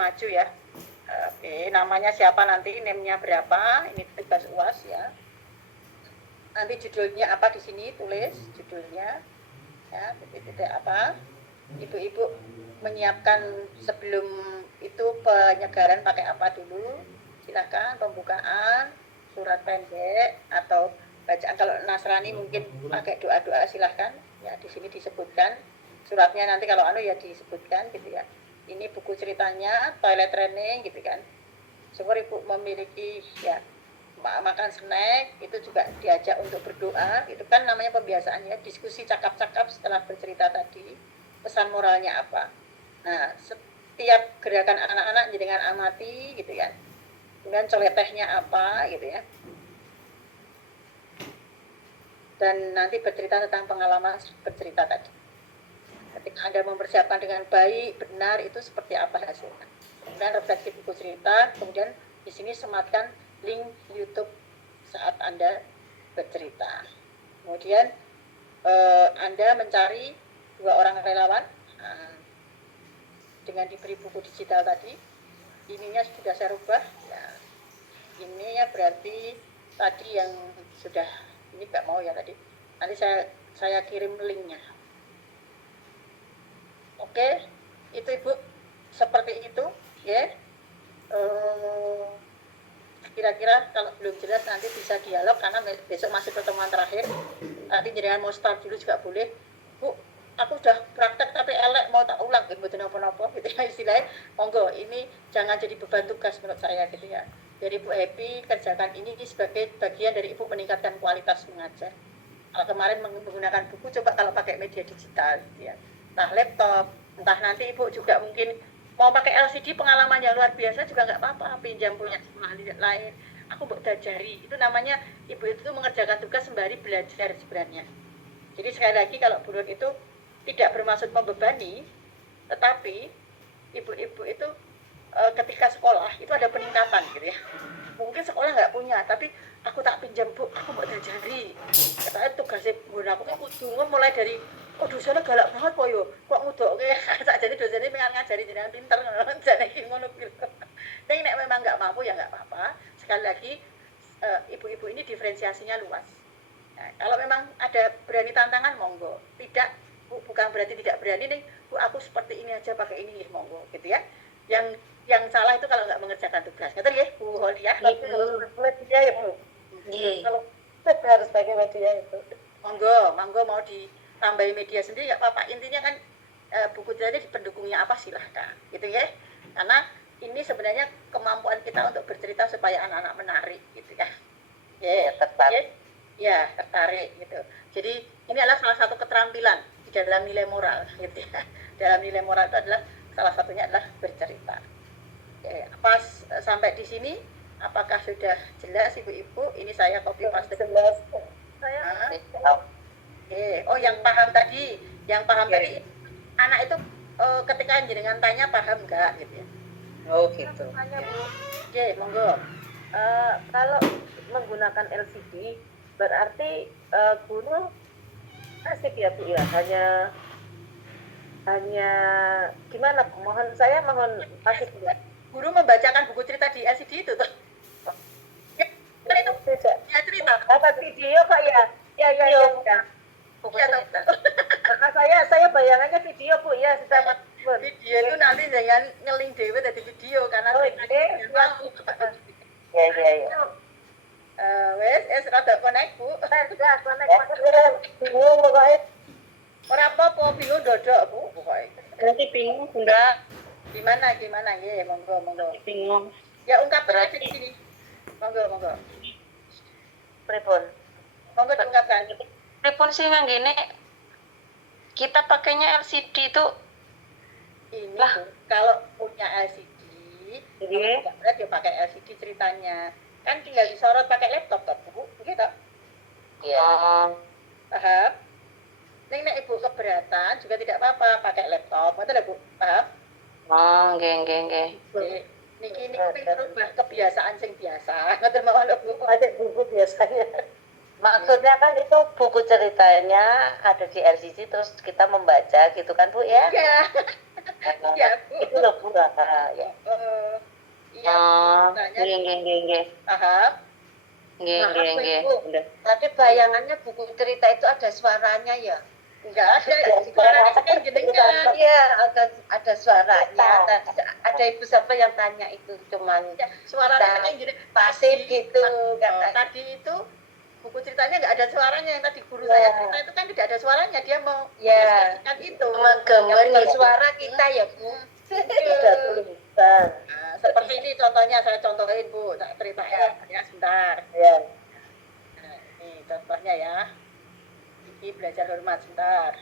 maju ya. Oke, namanya siapa nanti, name-nya berapa, ini tugas UAS ya. Nanti judulnya apa di sini, tulis judulnya ya, titik-titik apa. Ibu-ibu menyiapkan sebelum itu penyegaran pakai apa dulu, silahkan pembukaan, surat pendek atau bacaan. Kalau Nasrani mungkin pakai doa-doa silahkan ya, di sini disebutkan suratnya, nanti kalau ya disebutkan gitu ya. Ini buku ceritanya, toilet training gitu kan. Syukur ibu memiliki ya makan snack, itu juga diajak untuk berdoa, itu kan namanya pembiasaannya, diskusi cakap-cakap setelah bercerita tadi, pesan moralnya apa. Nah, setiap gerakan anak-anak dengan amati gitu ya, kemudian coletehnya apa gitu ya, dan nanti bercerita tentang pengalaman bercerita tadi. Ketika Anda mempersiapkan dengan baik, benar, itu seperti apa hasilnya. Kemudian refleksi buku cerita, kemudian di sini sematkan link YouTube saat Anda bercerita. Kemudian Anda mencari 2 orang relawan dengan diberi buku digital tadi. Ininya sudah saya rubah. Ya, ini ya berarti tadi yang sudah, ini nggak mau ya tadi. Nanti saya kirim linknya. Oke, itu Ibu seperti itu ya. Kira-kira kalau belum jelas nanti bisa dialog, karena besok masih pertemuan terakhir. Nanti jenengan mau start dulu juga boleh. Bu, aku udah praktek tapi elek, mau tak ulang betul apa-apa gitu ya istilahnya. Monggo, ini jangan jadi beban tugas menurut saya gitu ya. Jadi Ibu happy kerjakan ini sebagai bagian dari Ibu meningkatkan kualitas mengajar. Kalau kemarin menggunakan buku, coba kalau pakai media digital gitu ya. Entah laptop, entah nanti Ibu juga mungkin mau pakai LCD, pengalaman yang luar biasa juga nggak apa-apa, pinjam punya sekolah lain, aku mau dajari, itu namanya Ibu itu mengerjakan tugas sembari belajar sebenarnya. Jadi sekali lagi, kalau Bu Nur itu tidak bermaksud membebani, tetapi ibu-ibu itu ketika sekolah itu ada peningkatan gitu ya. Mungkin sekolah nggak punya, tapi aku tak pinjam Bu, aku mau dajari. Katanya tugasnya Bu, aku kudu mulai dari dosennya galak banget po yo, kok ngudoke sakjane dosennya pengen ngajari jenengan pinter jane iki ngono gitu. Tapi nek memang nggak mampu ya nggak apa-apa. Sekali lagi ibu-ibu ini diferensiasinya luas. Nah, kalau memang ada berani tantangan monggo, tidak Bu, bukan berarti tidak berani nih Bu, aku seperti ini aja pakai ini monggo gitu ya. Yang salah itu kalau nggak mengerjakan tugas. Ngerti ya Bu Holia? Media ya Bu. Kalau harus pakai media itu. Monggo mau ditambahi media sendiri nggak apa-apa. Intinya kan buku cerita pendukungnya apa silahkan gitu ya. Karena ini sebenarnya kemampuan kita untuk bercerita supaya anak-anak menarik gitu ya. Tertarik. Ya, tertarik gitu. Jadi ini adalah salah satu keterampilan di dalam nilai moral gitu ya. Dalam nilai moral itu adalah salah satunya adalah bercerita. Oke, pas sampai di sini apakah sudah jelas Ibu-ibu? Ini saya copy paste. Jelas. Oh, yang paham tadi, tadi anak itu ketika jenengan tanya paham nggak gitu ya? Oh gitu. Tanya Bu. Oke, monggo. Kalau menggunakan LCD berarti guru asik ya Bu ya, hanya gimana Bu? Mohon asik ya. Guru membacakan buku cerita di LCD itu tuh. Kan itu ya cerita. Apa video Pak ya? Ya. Buku cerita. Karena saya bayangannya video Bu ya, sudah video itu nanti jangan ngeling dewe dari video karena Ya. wes rada connect Bu. Sudah connect. Bingung pokoknya. Ora apa-apa, bingung dodok Bu pokoknya. Nanti bingung Bunda. Gimana nggih, monggo. Bingung. Ya ungkapkan aja di sini. Monggo. Pripun? Monggo diungkapkan. Pripun sih nganggene kita pakainya LCD itu ini Bu, kalau punya LCD, tidak berat ya pakai LCD ceritanya. Kan tinggal disorot pakai laptop toh Bu, begitu? Iya. Paham? Nek Ibu keberatan juga tidak apa-apa pakai laptop, betul ya Bu? Paham? Oh, nggih. Niki merubah kebiasaan sing biasa. Ngoten mawon lho Bu. Ada buku biasanya. Maksudnya kan itu buku ceritanya ada di LCD terus kita membaca gitu kan Bu ya? Iya. Iya, Bu. Itu loh Bu. Ya. Iya, Oh, tanya nggih. paham. Maaf Bu, Nggih. Ibu. Udah. Tapi bayangannya buku cerita itu ada suaranya ya. Enggak ada Ya, suaranya sekarang jenengan. Iya, ada suaranya. Ada ibu siapa yang tanya itu cuman Ya, suaranya Kita sekarang jenengan. pasif gitu katanya. Tadi itu buku ceritanya nggak ada suaranya, yang tadi guru saya cerita itu kan tidak ada suaranya, dia mau Ya. kan itu. Cuma gambar Yang gitu. suara kita ya Bu. Ada tulisan. Nah, seperti ini contohnya, saya contohin Bu, tak ceritain ya sebentar. Ya. Nah, ini contohnya ya. Ini belajar hormat sebentar.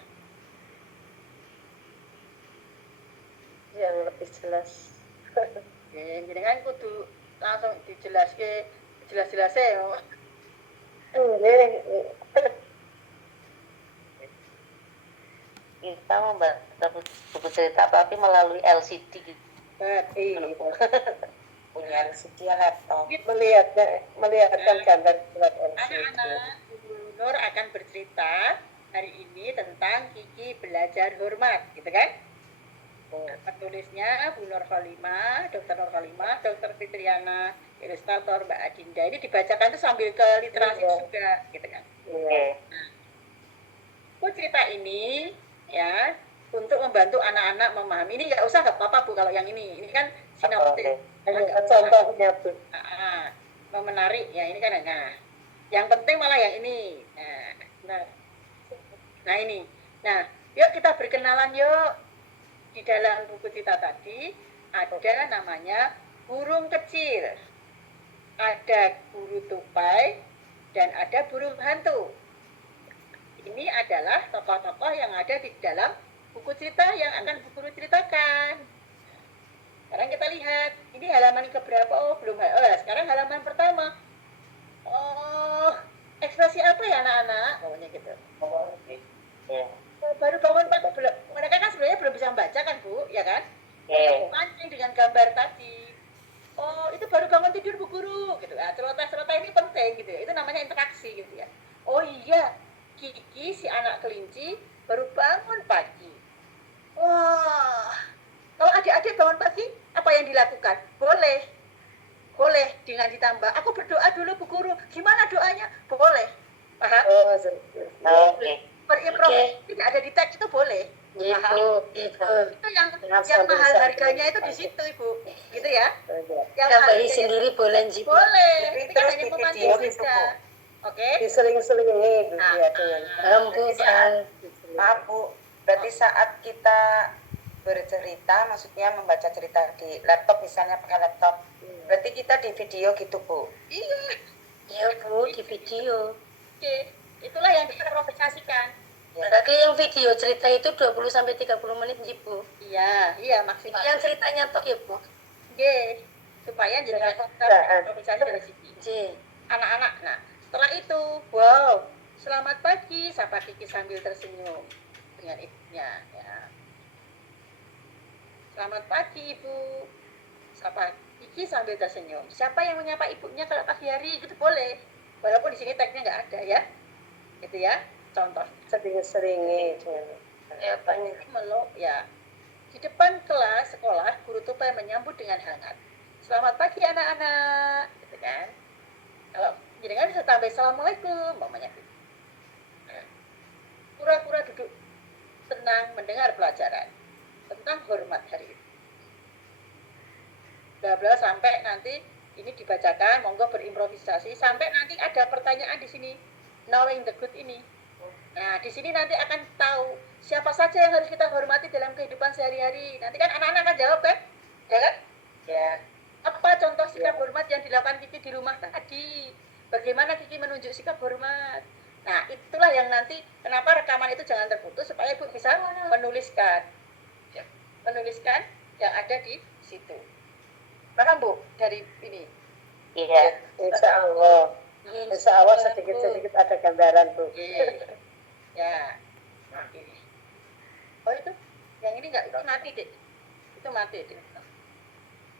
Yang lebih jelas. Oke, jadi kan kudu langsung jelas-jelas ya. Kita membaca buku cerita tapi melalui LCD gitu. Punya LCD laptop. Melihatkan gambar surat LCD. Anak-anak, Bu Nur akan bercerita hari ini tentang Kiki belajar hormat, gitu kan? Penulisnya Bu Nur Khalimah, Dr. Nur Khalimah, Dr. Fitriana, ilustrator Mbak Adinda. Ini dibacakan tuh sambil ke literasi juga, gitu kan? Iya. Aku cerita ini ya untuk membantu anak-anak memahami. Ini nggak usah nggak apa-apa Bu kalau yang ini kan sinopsis. Contohnya Bu. Mau menarik ya ini kan. Nah, yang penting malah yang ini. Nah ini. Nah, yuk kita berkenalan yuk. Di dalam buku cerita tadi ada namanya burung kecil, ada guru tupai, dan ada burung hantu. Ini adalah tokoh-tokoh yang ada di dalam buku cerita yang akan Bu Guru ceritakan. Sekarang kita lihat, ini halaman ke berapa? Oh, belum. Sekarang halaman pertama. Oh, ekspresi apa ya anak-anak? Pokoknya gitu. Baru bangun pagi, mereka kan sebenarnya belum bisa membaca kan Bu, ya kan? Mancing dengan gambar tadi. Oh, itu baru bangun tidur Bu Guru, gitu. Nah, cerita-cerita ini penting gitu ya. Itu namanya interaksi gitu ya. Oh iya, Kiki si anak kelinci baru bangun pagi. Wah, kalau adik-adik bangun pagi, apa yang dilakukan? Boleh dengan ditambah. Aku berdoa dulu Bu Guru. Gimana doanya? Boleh. Paham? Berimprovisasi tidak ada di teks itu boleh. Paham? Itu yang mahal harganya itu di situ Ibu, gitu ya. Yang Tambahi sendiri boleh sih. boleh. Ini kan hanya memancing saja. Oke. Diseling-selingi gitu ya dengan Maaf Bu, berarti saat kita bercerita, maksudnya membaca cerita di laptop misalnya pakai laptop, berarti kita di video gitu Bu? Iya Bu, di video. Oke. Itulah yang diimprovisasikan. Berarti yang video cerita itu 20 sampai 30 menit sih Bu. Iya maksimal. Yang ceritanya tok ya Bu. Oke. Supaya jadi improvisasi dari sini. Anak-anak. Nah, setelah itu, wow, selamat pagi, sapa Kiki sambil tersenyum dengan ibunya. Ya. Selamat pagi Ibu, sapa Kiki sambil tersenyum. Siapa yang menyapa ibunya kalau pagi hari? Gitu boleh. Walaupun di sini teksnya nggak ada ya, gitu ya. Contoh. sering-selingi dengan Meluk ya. Di depan kelas sekolah, guru tupai menyambut dengan hangat. Selamat pagi anak-anak, gitu kan? Kalau jadi kan bisa tambah assalamualaikum, mamanya. Pura-pura duduk tenang mendengar pelajaran tentang hormat hari ini. Bla sampai nanti ini dibacakan, monggo berimprovisasi sampai nanti ada pertanyaan di sini, knowing the good ini. Nah, di sini nanti akan tahu siapa saja yang harus kita hormati dalam kehidupan sehari-hari. Nanti kan anak-anak akan jawab kan? Ya kan? ya Apa contoh sikap hormat yang dilakukan Kiki di rumah tadi? Bagaimana Kiki menunjuk sikap hormat? Nah, itulah yang nanti kenapa rekaman itu jangan terputus supaya Ibu bisa menuliskan. Ya, menuliskan yang ada di situ. Paham Bu dari ini? Iya. Insya Allah sedikit-sedikit ada gambaran Bu. Ya. Oke. Oh itu, yang ini enggak, itu mati deh. Itu mati deh.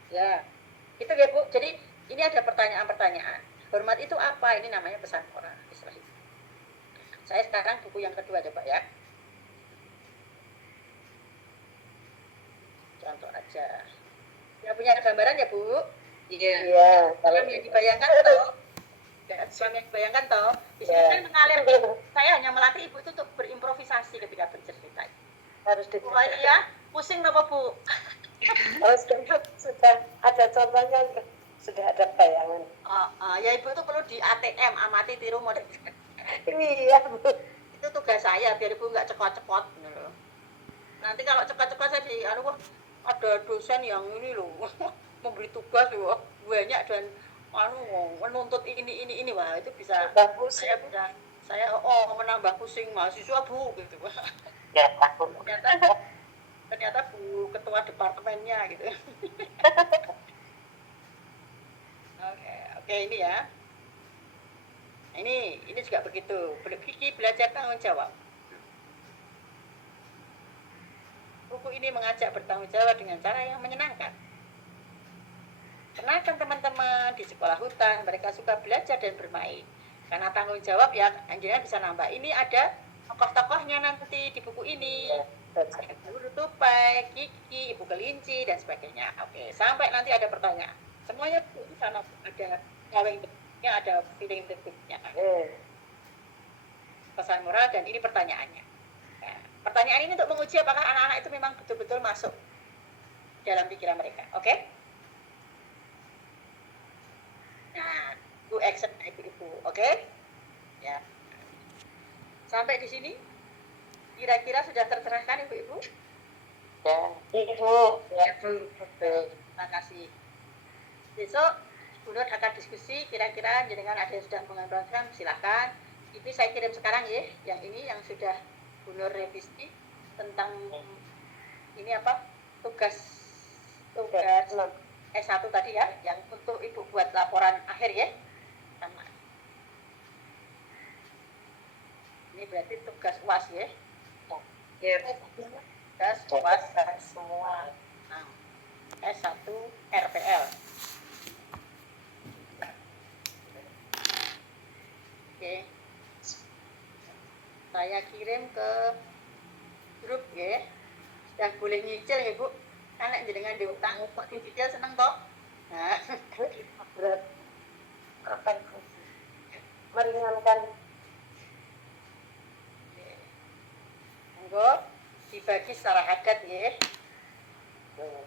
Ya, itu ya Bu. Jadi ini ada pertanyaan-pertanyaan. Hormat itu apa? Ini namanya pesan moral. Saya sekarang buku yang kedua coba ya. aja. Ya punya gambaran ya Bu? Iya. Iya, kalau Yang dibayangkan toh, ya, yang dibayangkan toh, di sini kan mengalir. Saya hanya melatih Ibu itu untuk berimprovisasi ketika bercerita. harus Oh iya, pusing apa Bu? harus sudah ada contohnya, sudah ada bayangan. Ya Ibu itu perlu di ATM, amati tiru model. Iya, Bu. Itu tugas saya biar Ibu nggak cekot-cekot gitu loh. Nanti kalau cekot-cekot saya wah, ada dosen yang ini loh memberi tugas loh banyak dan menuntut ini wah itu bisa Bagus. saya menambah pusing mahasiswa Bu gitu. Ya, takut. Ternyata Bu ketua departemennya gitu. Oke, ini ya. Ini juga begitu. Fikih belajar tanggung jawab. Buku ini mengajak bertanggung jawab dengan cara yang menyenangkan. Kenalkan teman-teman di sekolah hutan, mereka suka belajar dan bermain. Karena tanggung jawab ya, anjingnya bisa nambah. Ini ada tokoh-tokohnya nanti di buku ini. Ada Guru Tupai, Kiki, Ibu Kelinci, dan sebagainya. Oke, sampai nanti ada pertanyaan. Semuanya di sana ada ngaweng bentuknya, ada feeling bentuknya. Pesan moral dan ini pertanyaannya. Nah, pertanyaan ini untuk menguji apakah anak-anak itu memang betul-betul masuk dalam pikiran mereka. Oke? Nah, Bu action ibu-ibu. Oke? Ya. Sampai di sini kira-kira sudah tercerahkan ibu-ibu? Ya, Ibu. Ya, Bu. Terima kasih. Besok Bu Nur akan diskusi kira-kira jenengan ada yang sudah mengembangkan silahkan. Ini saya kirim sekarang ya, yang ini yang sudah Bu Nur revisi tentang ini apa? Tugas S1 tadi ya, yang untuk Ibu buat laporan akhir ya. Sama. Ini berarti tugas UAS ya. Iya. Tugas UAS semua. Nah, S1 RPL. Oke. Saya kirim ke grup ya. Sudah boleh nyicil ya Bu. Karena jenengan diutang kok dicicil seneng toh. Nah, Berat. Akan meringankan. monggo dibagi secara adat ya.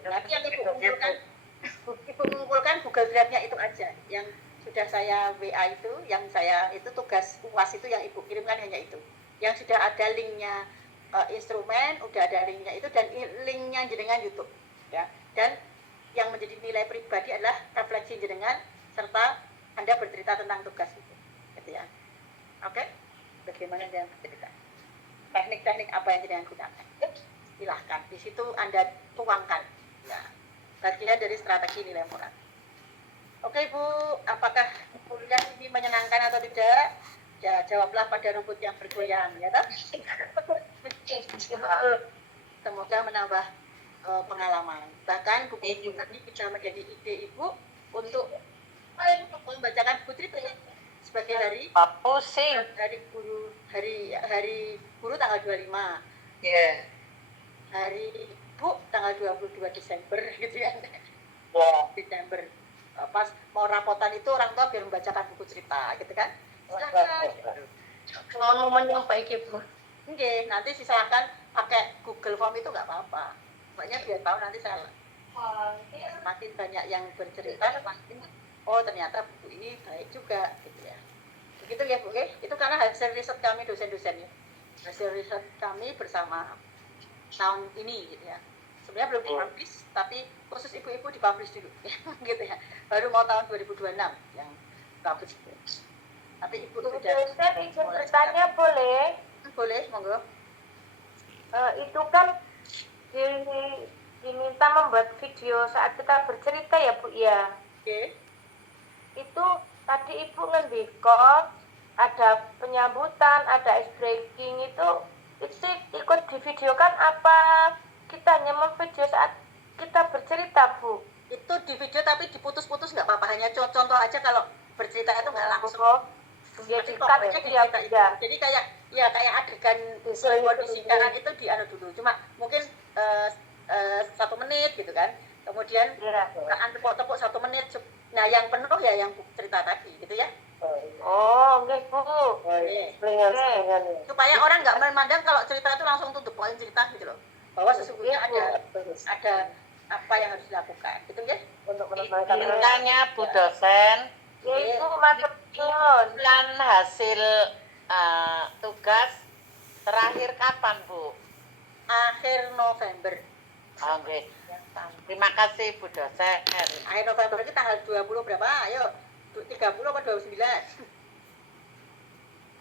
Nanti yang Ibu mengumpulkan Google Drive-nya itu aja. Yang sudah saya WA itu, yang saya itu tugas UAS itu yang Ibu kirimkan hanya itu. Yang sudah ada linknya instrumen, udah ada linknya itu dan linknya jenengan YouTube. Ya. Dan yang menjadi nilai pribadi adalah refleksi jenengan serta Anda bercerita tentang tugas itu. Gitu ya. Oke? Bagaimana dengan bercerita? Teknik-teknik apa yang jenengan gunakan? Silahkan. Di situ Anda tuangkan. Ya. Bagian dari strategi nilai moral. Oke Bu, apakah kuliah ini menyenangkan atau tidak? Ya jawablah pada rumput yang bergoyang, ya toh? Semoga menambah pengalaman. Bahkan buku ini bisa menjadi ide Ibu untuk membacakan buku cerita sebagai Pusing. hari guru tanggal 25. Iya. Hari Ibu tanggal 22 Desember gitu ya. Desember. Pas mau rapotan itu orang tua biar membacakan buku cerita gitu kan. Mau menyampaikan Bu. Oke, nanti silahkan pakai Google Form itu nggak apa-apa. Pokoknya biar tahu nanti saya semakin banyak yang bercerita semakin ternyata buku ini baik juga gitu ya. Begitu ya Bu, oke? Itu karena hasil riset kami dosen-dosennya. Hasil riset kami bersama tahun ini gitu ya. Sebenarnya belum dipublish, tapi khusus ibu-ibu dipublish dulu gitu ya. Baru mau tahun 2026 yang publish itu. Tapi ibu sudah Dosen izin bertanya boleh? boleh, monggo. Itu kan diminta membuat video saat kita bercerita ya Bu ya. Oke. Itu tadi Ibu ngendiko ada penyambutan, ada ice breaking itu ikut divideokan apa kita hanya memvideo saat kita bercerita Bu? Itu di video tapi diputus-putus nggak apa-apa, hanya contoh aja kalau bercerita itu nggak langsung. Ya, Tapi dikat pokoknya ya, dicerita itu. ya. Jadi kayak adegan kondisi sekarang itu di dulu. Cuma mungkin 1 menit gitu kan. Kemudian Iya. tepuk-tepuk 1 menit. Nah, yang penuh ya yang cerita tadi gitu ya. Oh, nggih, Bu. Oke. Nggih. Supaya orang nggak memandang kalau cerita itu langsung tutup poin cerita gitu loh. Bahwa sesungguhnya ada apa yang harus dilakukan gitu ya. Untuk Izin tanya Bu dosen, Ya, Ibu matur nuwun. bulan hasil tugas terakhir kapan Bu? Akhir November. Oh, nggih. Terima kasih Bu dosen. Akhir November itu tanggal 20 berapa? Ayo. 30 apa 29?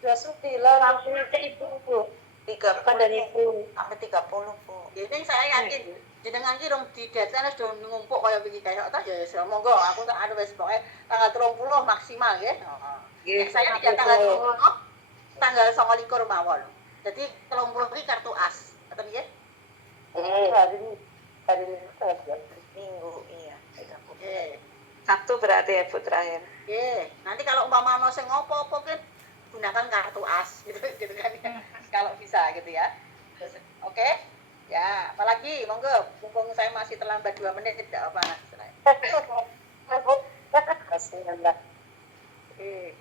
29 Ibu, Bu. 30 Kan dari Ibu. sampai 30 Bu. Jadi saya yakin jenengan ki rong di data wis do ngumpuk kaya wingi kaya ta ya wis monggo aku tak anu wis pokoke tanggal 30 maksimal nggih. Heeh. Saya tidak tanggal 30 tanggal 29 mawon. Jadi 30 ki kartu as. Ngoten nggih? Hari ini Minggu iya. 30. Nggih. Sabtu berarti ya Bu terakhir. Nggih. Nanti kalau umpama ono sing ngopo-opo kan gunakan kartu as gitu gitu kan. Kalau bisa gitu ya. Oke? Ya, apalagi monggo mumpung saya masih terlambat 2 menit tidak apa Kasihan lah. Oke.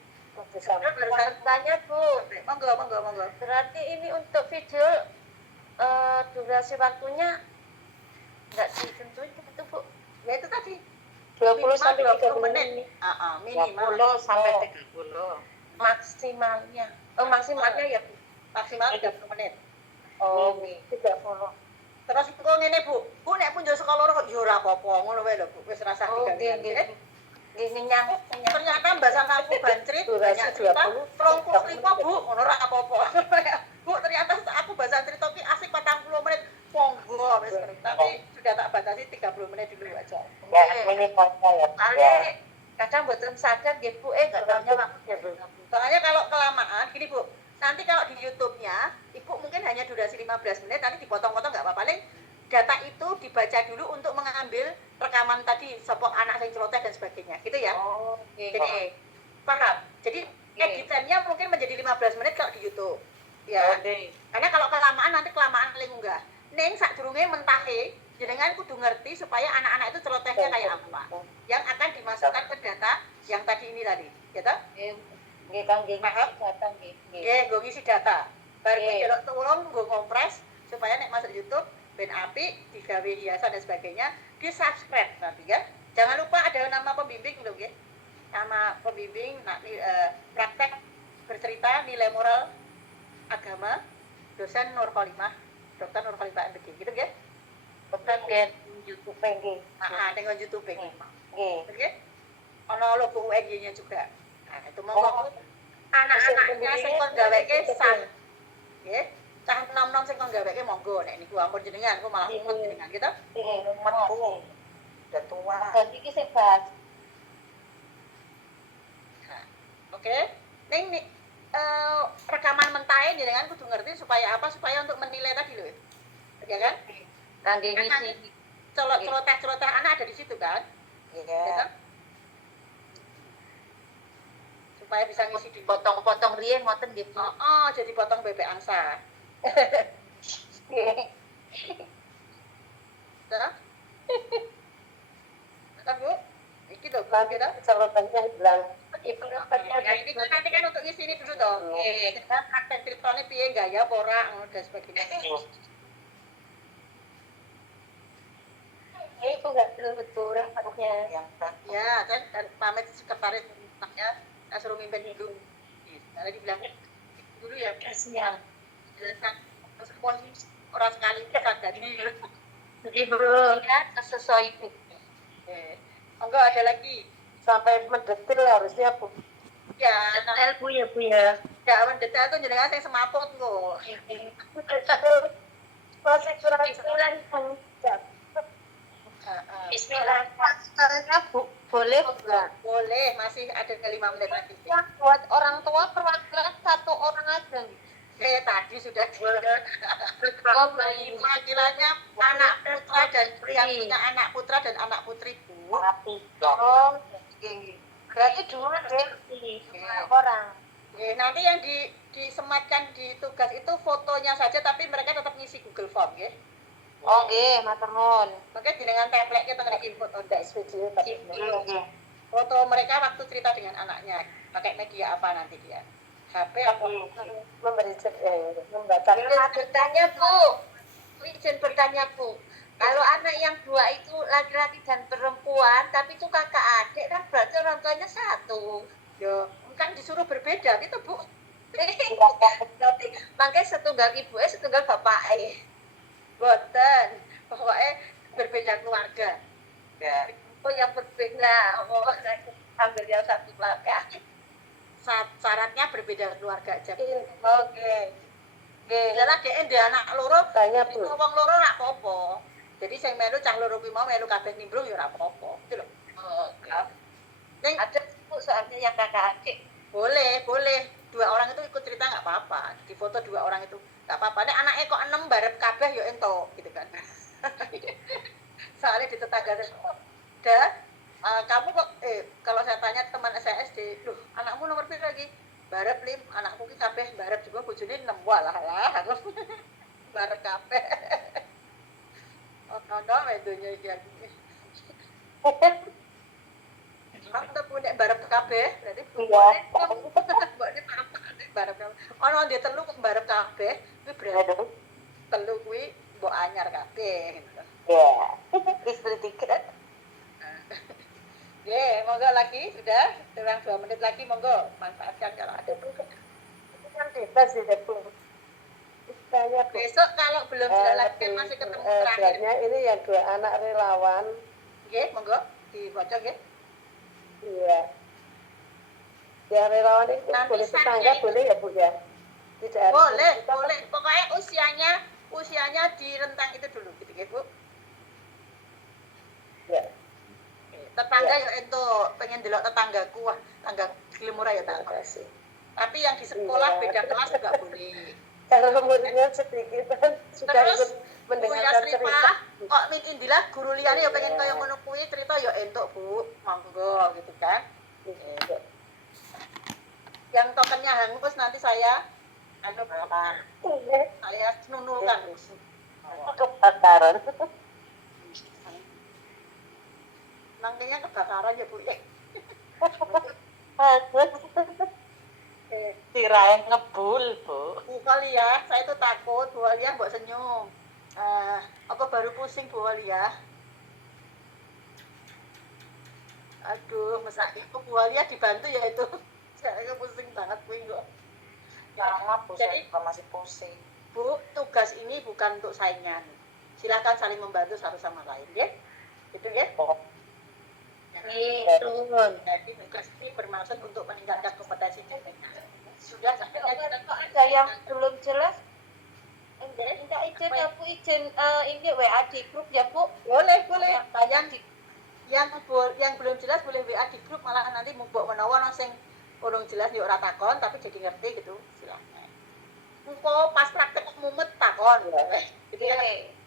Tanya, Bu. Monggo. Berarti ini untuk video durasi waktunya nggak ditentuin gitu, Bu. Ya itu tadi 20 sampai 30 30 menit. Minimal 20 sampai 30. maksimalnya. Oh, maksimalnya ya, Bu. maksimal 30 menit. Oh, 30. Terus engko ngene Bu. Bu nek pun yo sekolah loro ya ora apa-apa ngono wae lho Bu. Wis rasa Oh, diganti. nggih. Nggih nyang. Ternyata mbasan aku bancrit Durasi banyak cerita 20, 35 Bu, ngono ora apa-apa. Bu ternyata aku bahasan cerita ki asik 40 menit. Monggo wis ngono. Tapi sudah tak batasi 30 menit dulu aja. Ya, ini ya. Soalnya kadang mboten sadar nggih Bu, nggak taunya waktunya belum. Soalnya kalau kelamaan gini Bu, nanti kalau di YouTube-nya Ibu mungkin hanya durasi 15 menit, nanti dipotong-potong nggak apa-apa. Paling data itu dibaca dulu untuk mengambil rekaman tadi sopok anak yang celoteh dan sebagainya, gitu ya. Oh, Jadi paham. Jadi editannya mungkin menjadi 15 menit kalau di YouTube. Ya. Karena kalau kelamaan nanti kelamaan paling unggah. Ning sadurunge mentahe jenengan kudu ngerti supaya anak-anak itu celotehnya kayak apa. Yang akan dimasukkan ke data yang tadi ini tadi, gitu? Nggih, Kang, nggih. Datang nggih. Nggih, nggo ngisi data. Bar delok tulung nggo ngompres supaya nek masuk YouTube ben apik, digawe hiasan dan sebagainya, di-subscribe nanti ya. Jangan lupa ada nama pembimbing lho nggih. Nama pembimbing praktek bercerita nilai moral agama dosen Nur Kholimah, Dr. Nur Kholimah MPG gitu nggih. Betul nggih, YouTube nggih. Ning YouTube nggih. Nggih. Nggih. Ono logo UNY-nya juga. Nah, itu monggo anak-anaknya sing kon gaweke sah. Nggih. Cah nom-nom sing kon gaweke monggo nek niku ampun jenengan kok malah umut jenengan gitu. Umat Bu. Udah tua. Dan iki sing bahas. Oke. Ning rekaman mentahe jenengan kudu ngerti supaya apa? Supaya untuk menilai tadi lho. Ya kan? Kangge ngisi. Celoteh-celoteh anak ada di situ kan? Ya Iya. kan? Supaya bisa ngisi di Potong-potong riyen ngoten nggih, Bu. jadi potong bebek angsa. Terus? Kan Bu? Iki lho, Bu, kita. Celotannya hilang. Ibu Ya, ini kan nanti kan untuk ngisi ini dulu toh. Kita praktek ceritanya piye gaya, ora, ngono dan sebagainya. Ibu nggak betul rapatnya. Yang Ya, kan dan pamit sekretaris ya, saya suruh mimpin dulu. Karena dibilang dulu ya, Kasihan. jelaskan respon orang sekali sadari. Ibu ya sesuai itu. Monggo ada lagi. Sampai mendetil harusnya Bu. Ya, Detail Bu ya Bu ya. ya mendetail tuh jenengan sing semaput kok. Masih kurang-kurang. Bismillah. Bu, boleh enggak? Boleh, masih ada 5 menit lagi. Ya, buat orang tua perwakilan 1 orang aja. Tadi sudah Oh, baik. panggilannya anak putra dan yang punya anak putra dan anak putri Bu. Oh, berarti 2 orang. Nanti yang disematkan di tugas itu fotonya saja tapi mereka tetap ngisi Google Form ya. Oh nggih, matur nuwun. Maka jenengan template kita ngirim foto ndak video tapi Nggih. foto mereka waktu cerita dengan anaknya pakai media apa nanti dia HP apa Memberi membatalkan. Bertanya Bu, izin bertanya Bu. Kalau anak yang dua itu laki-laki dan perempuan, tapi itu kakak adik kan berarti orang tuanya satu. yo kan disuruh berbeda gitu Bu. Berarti makanya setunggal ibu setunggal bapak Boten pokoknya berbeda keluarga Ya. Oh yang berbeda. Oh, ambil yang satu keluarga. syaratnya berbeda keluarga aja Oke. Lah dhek ndek anak loro Tanya itu wong loro ora apa-apa jadi sing melu cah loro kuwi mau melu kabeh nimbrung ya ora apa-apa gitu lho ning Ada Bu soalnya yang kakak adik. boleh dua orang itu ikut cerita nggak apa-apa di foto dua orang itu nggak apa-apa nek anaknya kok 6 barep kabeh ya ento gitu kan soalnya di tetangga dah kamu kok kalau saya tanya teman saya SD loh anakmu nomor berapa lagi barep lim anakku ki kabeh barep juga bojone 6 walah lah barep kabeh ono wedonya iki aku punya barep kabeh berarti mbokne barep kabeh ono dia telu kok barep kabeh kuwi berarti telu kuwi mbok anyar kabeh gitu. Ya. Istri tiga. Oke, monggo lagi sudah kurang 2 menit lagi monggo manfaatkan kalau ada. Kan bebas sih Bu. Tanya Bu. Besok kalau belum jelas lagi kan masih ketemu terakhir. Ini yang dua anak relawan. Oke, monggo dibaca nggih. Iya. Ya relawan itu Nanti boleh saatnya tetangga itu- boleh ya Bu ya. Tidak harus Boleh, kita- boleh. Pokoknya usianya di rentang itu dulu gitu nggih, Bu. Ya. Tetangga ya ento pengen delok tetanggaku wah, tangga Gilmura ya tak. Terima kasih. Tapi yang di sekolah Iya. beda kelas juga boleh. Kalau umurnya sedikit kan sudah Terus ikut Bu mendengarkan cerita. Yasrifa, kok min indilah guru liyane ya pengen kaya ngono kuwi cerita ya entuk Bu, monggo gitu kan. Iya. Yang tokennya hangus nanti saya anu saya nunulkan. Kebakaran. Nantinya kebakaran ya Bu ya. Kirain ngebul, Bu. Bu Walia, saya tuh takut Bu Walia mbok senyum. Apa baru pusing Bu Walia? Aduh, masa itu Bu Walia dibantu ya itu. Saya pusing banget kuwi kok. Sama Bu, Jadi- saya masih pusing. Bu, tugas ini bukan untuk saingan. Silakan saling membantu satu sama lain, ya. Gitu ya. Jadi tugas ini bermaksud untuk meningkatkan kompetensi diri. Sudah saatnya kita Ada yang belum jelas? Minta izin ya Bu, izin ini WA di grup ya Bu. boleh. Yang belum jelas boleh WA di grup malah nanti mbok menawa ono sing urung jelas yo ora takon tapi jadi ngerti gitu. Silakan. Engko pas praktek kok mumet takon. Gitu ya.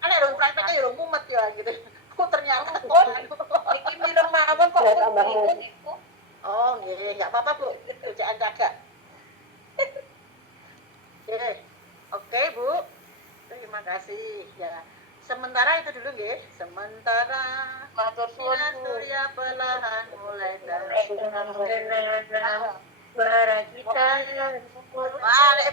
Ana urung prakteknya yo urung mumet ya gitu. Oh ternyata Iki mireng mawon kok Ya, tambah Bu. oh nggih, enggak apa-apa Bu. Kerjaan jaga. Oke, Bu. Terima kasih. Ya. Sementara itu dulu nggih. Sementara Matur suwun sinar Bu. surya perlahan mulai terang. Bara kita. Wah, Ibu